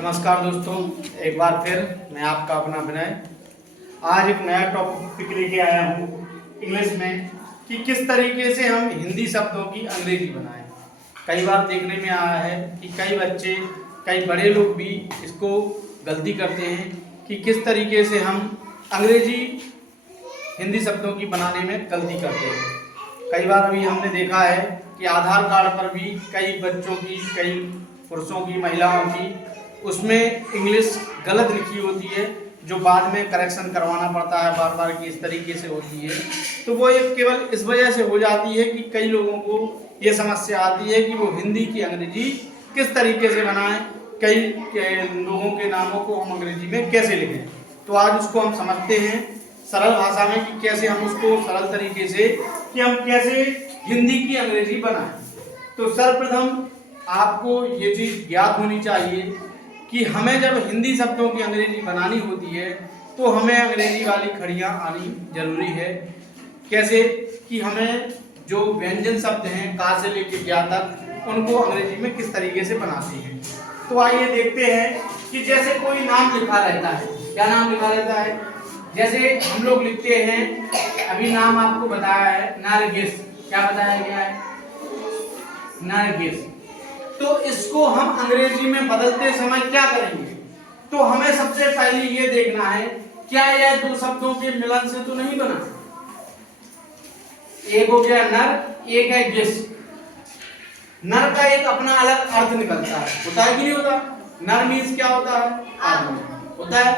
नमस्कार दोस्तों, एक बार फिर मैं आपका अपना विनय आज एक नया टॉपिक लेके आया हूँ इंग्लिश में कि किस तरीके से हम हिंदी शब्दों की अंग्रेजी बनाएं। कई बार देखने में आया है कि कई बच्चे, कई बड़े लोग भी इसको गलती करते हैं कि किस तरीके से हम अंग्रेजी हिंदी शब्दों की बनाने में गलती करते हैं। कई बार अभी हमने देखा है कि आधार कार्ड पर भी कई बच्चों की, कई पुरुषों की, महिलाओं की उसमें इंग्लिश गलत लिखी होती है, जो बाद में करेक्शन करवाना पड़ता है बार बार कि इस तरीके से होती है। तो वो एक केवल इस वजह से हो जाती है कि कई लोगों को ये समस्या आती है कि वो हिंदी की अंग्रेजी किस तरीके से बनाएं, कई लोगों के नामों को हम अंग्रेजी में कैसे लिखें। तो आज उसको हम समझते हैं सरल भाषा में कि कैसे हम उसको सरल तरीके से कि हम कैसे हिंदी की अंग्रेजी बनाएं। तो सर्वप्रथम आपको ये चीज़ ज्ञात होनी चाहिए कि हमें जब हिंदी शब्दों की अंग्रेजी बनानी होती है तो हमें अंग्रेजी वाली खड़ियाँ आनी जरूरी है। कैसे कि हमें जो व्यंजन शब्द हैं का से लेकर ज्ञा तक, उनको अंग्रेजी में किस तरीके से बनाते हैं। तो आइए देखते हैं कि जैसे कोई नाम लिखा रहता है, क्या नाम लिखा रहता है। जैसे हम लोग लिखते हैं, अभी नाम आपको बताया है नरगिस, क्या बताया गया है, नरगिस। तो इसको हम अंग्रेजी में बदलते समय क्या करेंगे, तो हमें सबसे पहले ये देखना है क्या यह दो शब्दों के मिलन से तो नहीं बना। एक हो गया नर, एक है गिस। नर का एक अपना अलग अर्थ निकलता है, होता है कि नहीं होता। नर मीन्स क्या होता है, आदमी होता है।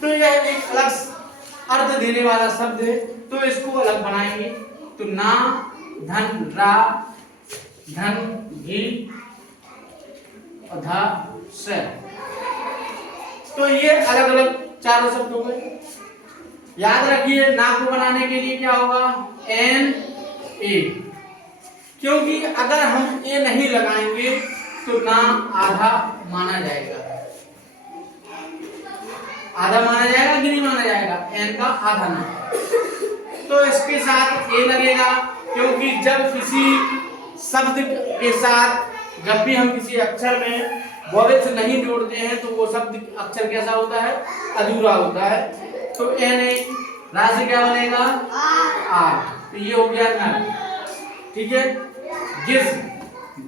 तो यह एक अलग अर्थ देने वाला शब्द है, तो इसको अलग बनाएंगे। तो ना, धन, रा, धन, घी, धा, से। तो ये अलग अलग चारों शब्द हो गए। याद रखिए ना को बनाने के लिए क्या होगा, एन ए, क्योंकि अगर हम ए नहीं लगाएंगे तो ना आधा माना जाएगा। आधा माना जाएगा कि नहीं माना जाएगा, एन का आधा ना। तो इसके साथ ए लगेगा, क्योंकि जब किसी शब्द के साथ जब भी हम किसी अक्षर में वॉवेल्स नहीं जोड़ते हैं तो वो शब्द अक्षर कैसा होता है, अधूरा होता है। तो एन ए, रा से क्या बनेगा, आ। तो ये हो गया नर, ठीक है। गिस,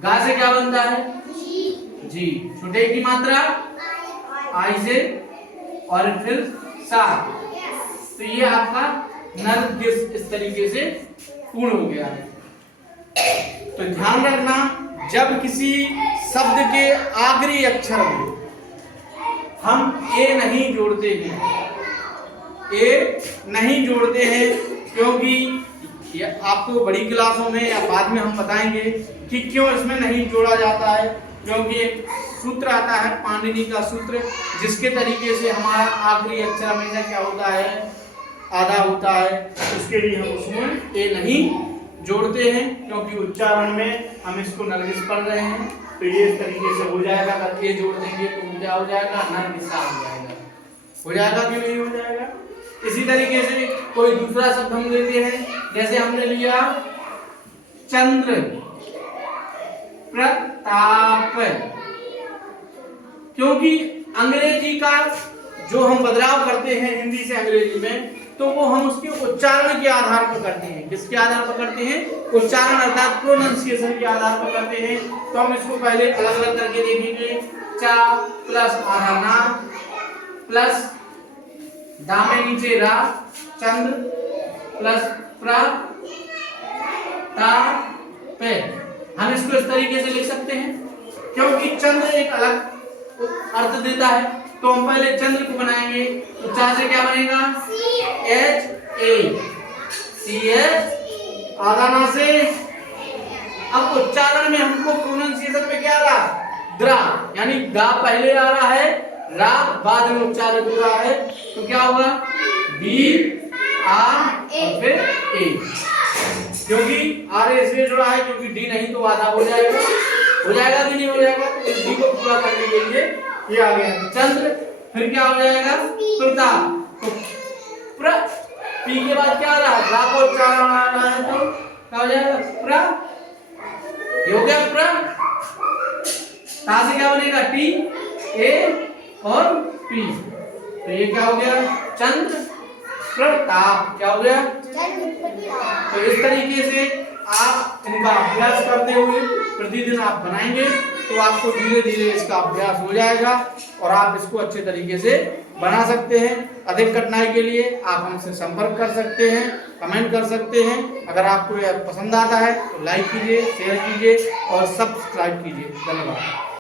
गा से क्या बनता है, जी। छोटे की मात्रा आई से और फिर सा। तो ये आपका नर गिस इस तरीके से पूर्ण हो गया है। तो ध्यान रखना, जब किसी शब्द के आखिरी अक्षर में हम ए नहीं जोड़ते हैं, ए नहीं जोड़ते हैं, क्योंकि ये आपको बड़ी क्लासों में या बाद में हम बताएंगे कि क्यों इसमें नहीं जोड़ा जाता है। क्योंकि एक सूत्र आता है पाणिनि का सूत्र, जिसके तरीके से हमारा आखिरी अक्षर हमेशा क्या होता है, आधा होता है। उसके लिए हम उसमें ए नहीं जोड़ते हैं, क्योंकि उच्चारण में हम इसको नरगिस पढ़ रहे हैं। तो ये इस तरीके से हो जाएगा। अगर ए जोड़ देंगे तो क्या हो जाएगा, नरगिसा हो जाएगा। हो जाएगा कि नहीं हो जाएगा। इसी तरीके से कोई दूसरा शब्द हम लेते हैं, जैसे हमने लिया चंद्र प्रताप, क्योंकि अंग्रेजी का जो हम बदलाव करते हैं हिंदी से अंग्रेजी में, तो वो हम उसके उच्चारण के आधार पर करते हैं। किसके आधार पर करते हैं, उच्चारण अर्थात प्रोनाउंसिएशन के आधार पर करते हैं। तो हम इसको पहले अलग अलग करके देखेंगे। चा प्लस आधा ना प्लस दामे नीचे रा, चंद्र प्लस प्र ता पे। हम इसको इस तरीके से लिख सकते हैं, क्योंकि चंद्र एक अलग अर्थ देता है। तो हम पहले चंद्र को बनाएंगे। तो चा से क्या बनेगा, एच ए, सी एच, आधा ना से। अब उच्चारण में हमको प्रोनाउंसिएशन में क्या रहा, द्रा, यानी गा पहले आ रहा है, रा बाद में उच्चारण हो रहा है। तो क्या होगा, बी आ और फिर ए, क्योंकि आर इसलिए जुड़ा है क्योंकि डी नहीं तो आधा हो जाएगा। हो जाएगा कि नहीं हो जाएगा। तो इस डी को पूरा करने के लिए ये आ गया चंद्र, फिर क्या हो जाएगा, प्रताप। तो प्र, पी के बाद क्या आ रहा है, रा को उच्चारण आ रहा है, तो क्या हो जाएगा, प्र। ये हो गया प्र। ता से क्या बनेगा, टी ए और पी। तो ये क्या हो गया? चंद्र प्रताप। क्या हो गया? तो इस तरीके से आप इनका अभ्यास करते हुए प्रतिदिन आप बनाएंगे तो आपको धीरे धीरे इसका अभ्यास हो जाएगा और आप इसको अच्छे तरीके से बना सकते हैं। अधिक कठिनाई के लिए आप हमसे संपर्क कर सकते हैं, कमेंट कर सकते हैं। अगर आपको यह पसंद आता है तो लाइक कीजिए, शेयर कीजिए और सब्सक्राइब कीजिए। धन्यवाद।